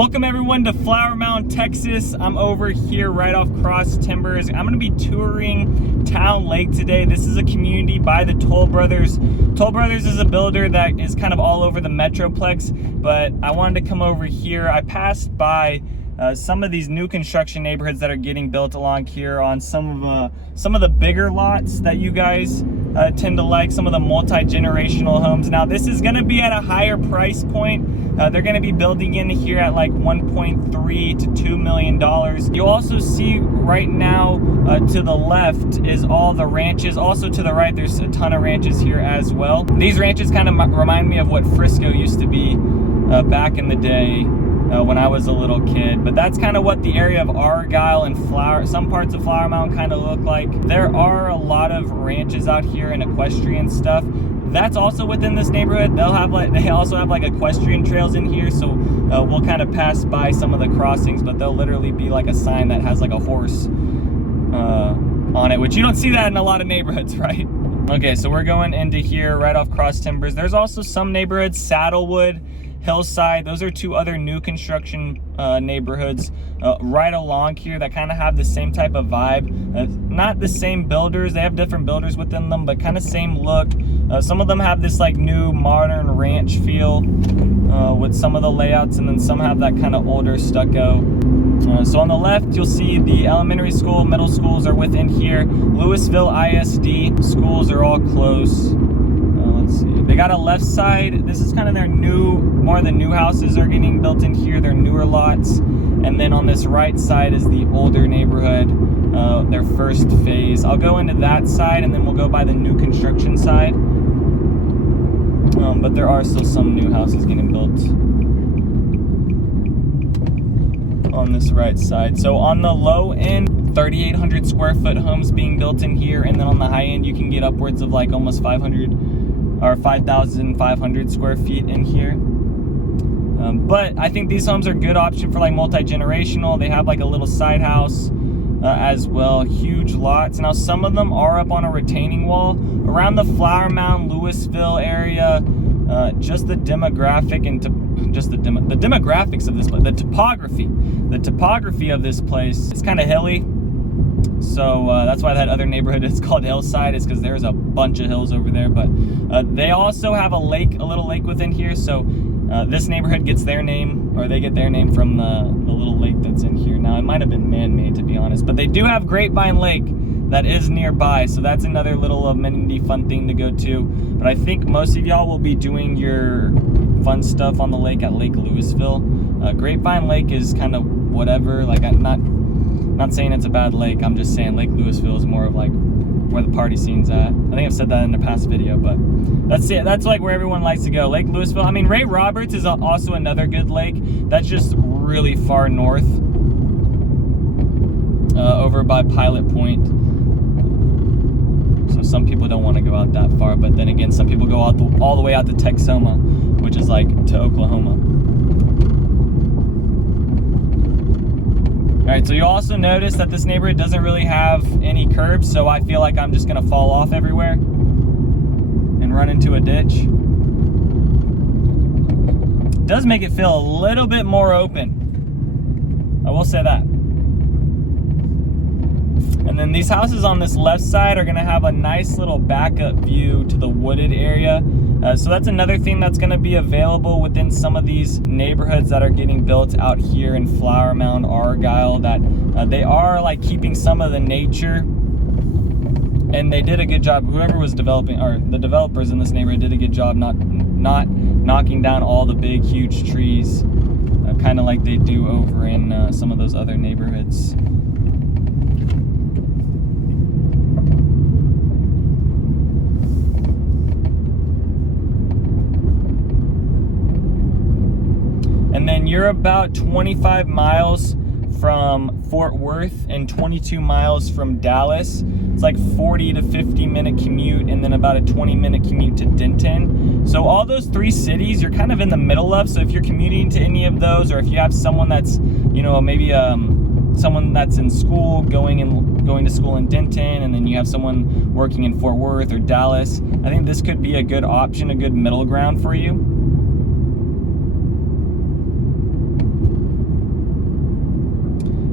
Welcome everyone to Flower Mound, Texas. I'm over here right off Cross Timbers. I'm gonna be touring Townlake today. This is a community by the Tollbrothers. Tollbrothers is a builder that is kind of all over the Metroplex, but I wanted to come over here. I passed by some of these new construction neighborhoods that are getting built along here on some of the bigger lots that you guys tend to like, some of the multi-generational homes. Now this is gonna be at a higher price point. They're going to be building in here at like $1.3 to $2 million. You'll also see right now to the left is all the ranches. Also to the right, there's a ton of ranches here as well. These ranches kind of remind me of what Frisco used to be back in the day when I was a little kid. But that's kind of what the area of Argyle and some parts of Flower Mound kind of look like. There are a lot of ranches out here and equestrian stuff. That's also within this neighborhood. They also have like equestrian trails in here, so we'll kind of pass by some of the crossings, but they'll literally be like a sign that has like a horse on it, which you don't see that in a lot of neighborhoods, right? Okay, so we're going into here right off Cross Timbers. There's also some neighborhoods, Saddlewood, Hillside. Those are two other new construction neighborhoods right along here that kind of have the same type of vibe. Not the same builders, they have different builders within them, but kind of same look. Some of them have this like new modern ranch feel with some of the layouts, and then some have that kind of older stucco. So on the left, you'll see the elementary school, middle schools are within here. Louisville ISD schools are all close. Let's see. They got a left side. This is kind of their more of the new houses are getting built in here. They're newer lots. And then on this right side is the older neighborhood, their first phase. I'll go into that side and then we'll go by the new construction side. But there are still some new houses getting built on this right side. So on the low end, 3,800 square foot homes being built in here. And then on the high end, you can get upwards of like almost 5,500 square feet in here. But I think these homes are a good option for like multi-generational. They have like a little side house as well, huge lots. Now some of them are up on a retaining wall. Around the Flower Mound, Louisville area, just the demographic and the demographics of this place, the topography of this place, it's kind of hilly. So that's why that other neighborhood is called Hillside, is because there's a bunch of hills over there. But they also have a little lake within here. So this neighborhood gets their name, or they get their name from the little lake that's in here. Now it might have been man-made, to be honest, but they do have Grapevine Lake that is nearby. So that's another little amenity fun thing to go to. But I think most of y'all will be doing your fun stuff on the lake at Lake Louisville. Grapevine Lake is kind of whatever. Like, I'm not saying it's a bad lake. I'm just saying Lake Louisville is more of like where the party scene's at. I think I've said that in a past video, but that's it. That's like where everyone likes to go. Lake Louisville. I mean, Ray Roberts is also another good lake. That's just really far north, over by Pilot Point. So some people don't want to go out that far, but then again, some people go out all the way out to Texoma, which is like to Oklahoma. All right, so you also notice that this neighborhood doesn't really have any curbs, so I feel like I'm just gonna fall off everywhere and run into a ditch. It does make it feel a little bit more open, I will say that. And then these houses on this left side are gonna have a nice little backup view to the wooded area. So that's another thing that's gonna be available within some of these neighborhoods that are getting built out here in Flower Mound, Argyle, that they are like keeping some of the nature. And they did a good job, whoever was developing, or the developers in this neighborhood did a good job not knocking down all the big, huge trees, kind of like they do over in some of those other neighborhoods. And then you're about 25 miles from Fort Worth and 22 miles from Dallas. It's like 40 to 50 minute commute, and then about a 20-minute commute to Denton. So all those three cities you're kind of in the middle of. So if you're commuting to any of those, or if you have someone that's, you know, maybe someone that's in school going to school in Denton, and then you have someone working in Fort Worth or Dallas, I think this could be a good option, a good middle ground for you.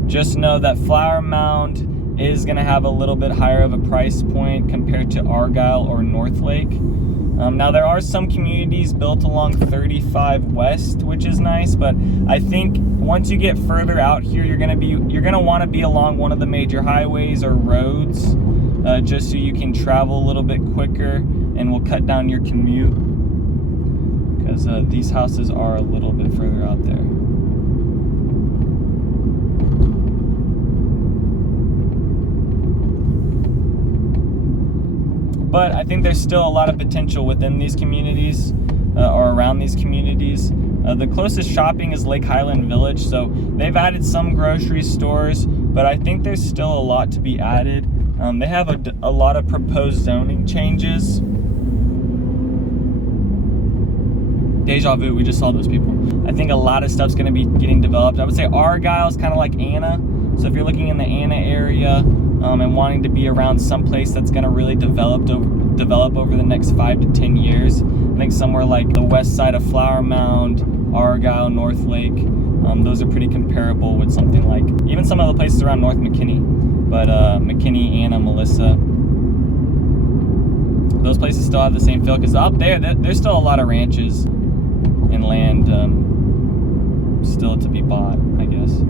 just know that Flower Mound is going to have a little bit higher of a price point compared to Argyle or Northlake. Now there are some communities built along 35 West, which is nice, but I think once you get further out here, you're gonna want to be along one of the major highways or roads, just so you can travel a little bit quicker and will cut down your commute, because these houses are a little bit further out there. But I think there's still a lot of potential within these communities, or around these communities. The closest shopping is Lake Highland Village, so they've added some grocery stores, but I think there's still a lot to be added. They have a lot of proposed zoning changes. Deja vu, we just saw those people. I think a lot of stuff's gonna be getting developed. I would say Argyle is kind of like Anna. So if you're looking in the Anna area, and wanting to be around someplace that's going to really develop over the next 5 to 10 years. I think somewhere like the west side of Flower Mound, Argyle, Northlake, those are pretty comparable with something like even some of the places around North McKinney. But McKinney, Anna, Melissa, those places still have the same feel, because out there's still a lot of ranches and land still to be bought, I guess.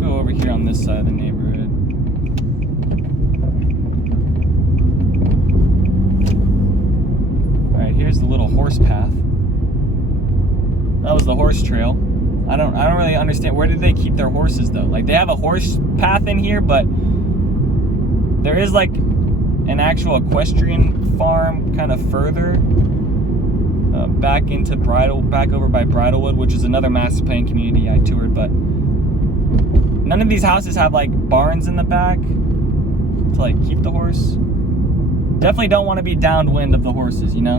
Over here on this side of the neighborhood. All right, here's the little horse path. That was the horse trail. I don't really understand, where did they keep their horses though? Like, they have a horse path in here, but there is like an actual equestrian farm kind of further back over by Bridlewood, which is another master plan community I toured, but none of these houses have like barns in the back to like keep the horse. Definitely don't want to be downwind of the horses, you know?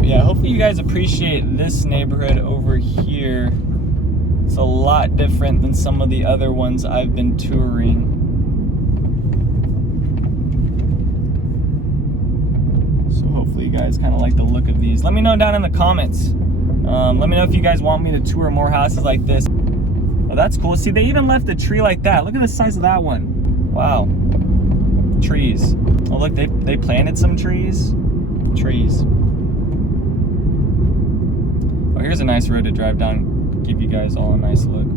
Yeah, hopefully you guys appreciate this neighborhood over here. It's a lot different than some of the other ones I've been touring. So hopefully you guys kind of like the look of these. Let me know down in the comments. Let me know if you guys want me to tour more houses like this. Oh, that's cool. See, they even left a tree like that. Look at the size of that one. Wow. Trees. Oh, look, they planted some trees. Trees. Oh, here's a nice road to drive down. Give you guys all a nice look.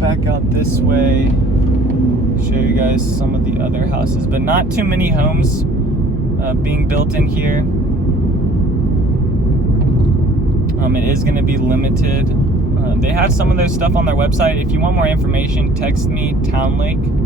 Back out this way, show you guys some of the other houses, but not too many homes being built in here. It is going to be limited. They have some of their stuff on their website. If you want more information, text me, Townlake.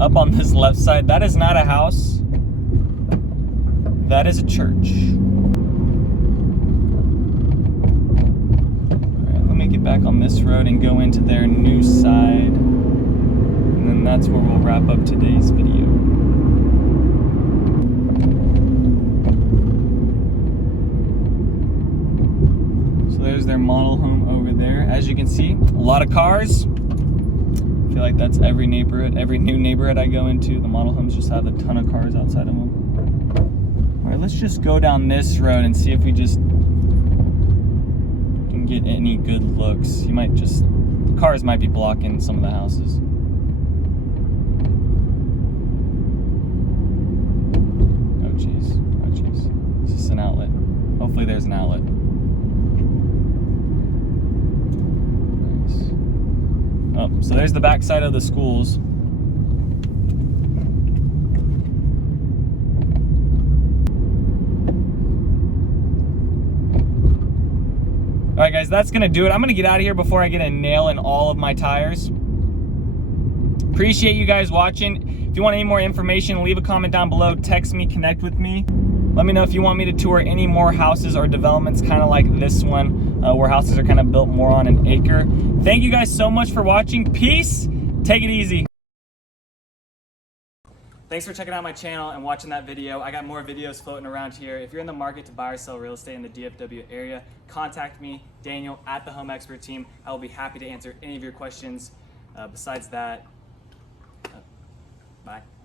Up on this left side, that is not a house. That is a church. Alright, let me get back on this road and go into their new side. And then that's where we'll wrap up today's video. So there's their model home over there. As you can see, a lot of cars. I feel like that's every neighborhood, every new neighborhood I go into, the model homes just have a ton of cars outside of them. All right, let's just go down this road and see if we just can get any good looks. The cars might be blocking some of the houses. Oh geez, oh jeez. Is this an outlet? Hopefully there's an outlet. Nice. Oh, so there's the back side of the schools. All right, guys, that's gonna do it. I'm gonna get out of here before I get a nail in all of my tires. Appreciate you guys watching. If you want any more information, leave a comment down below, text me, connect with me. Let me know if you want me to tour any more houses or developments kind of like this one, where houses are kind of built more on an acre. Thank you guys so much for watching. Peace. Take it easy. Thanks for checking out my channel and watching that video. I got more videos floating around here. If you're in the market to buy or sell real estate in the DFW area, contact me, Daniel, at the Home Expert Team. I will be happy to answer any of your questions. Besides that, bye.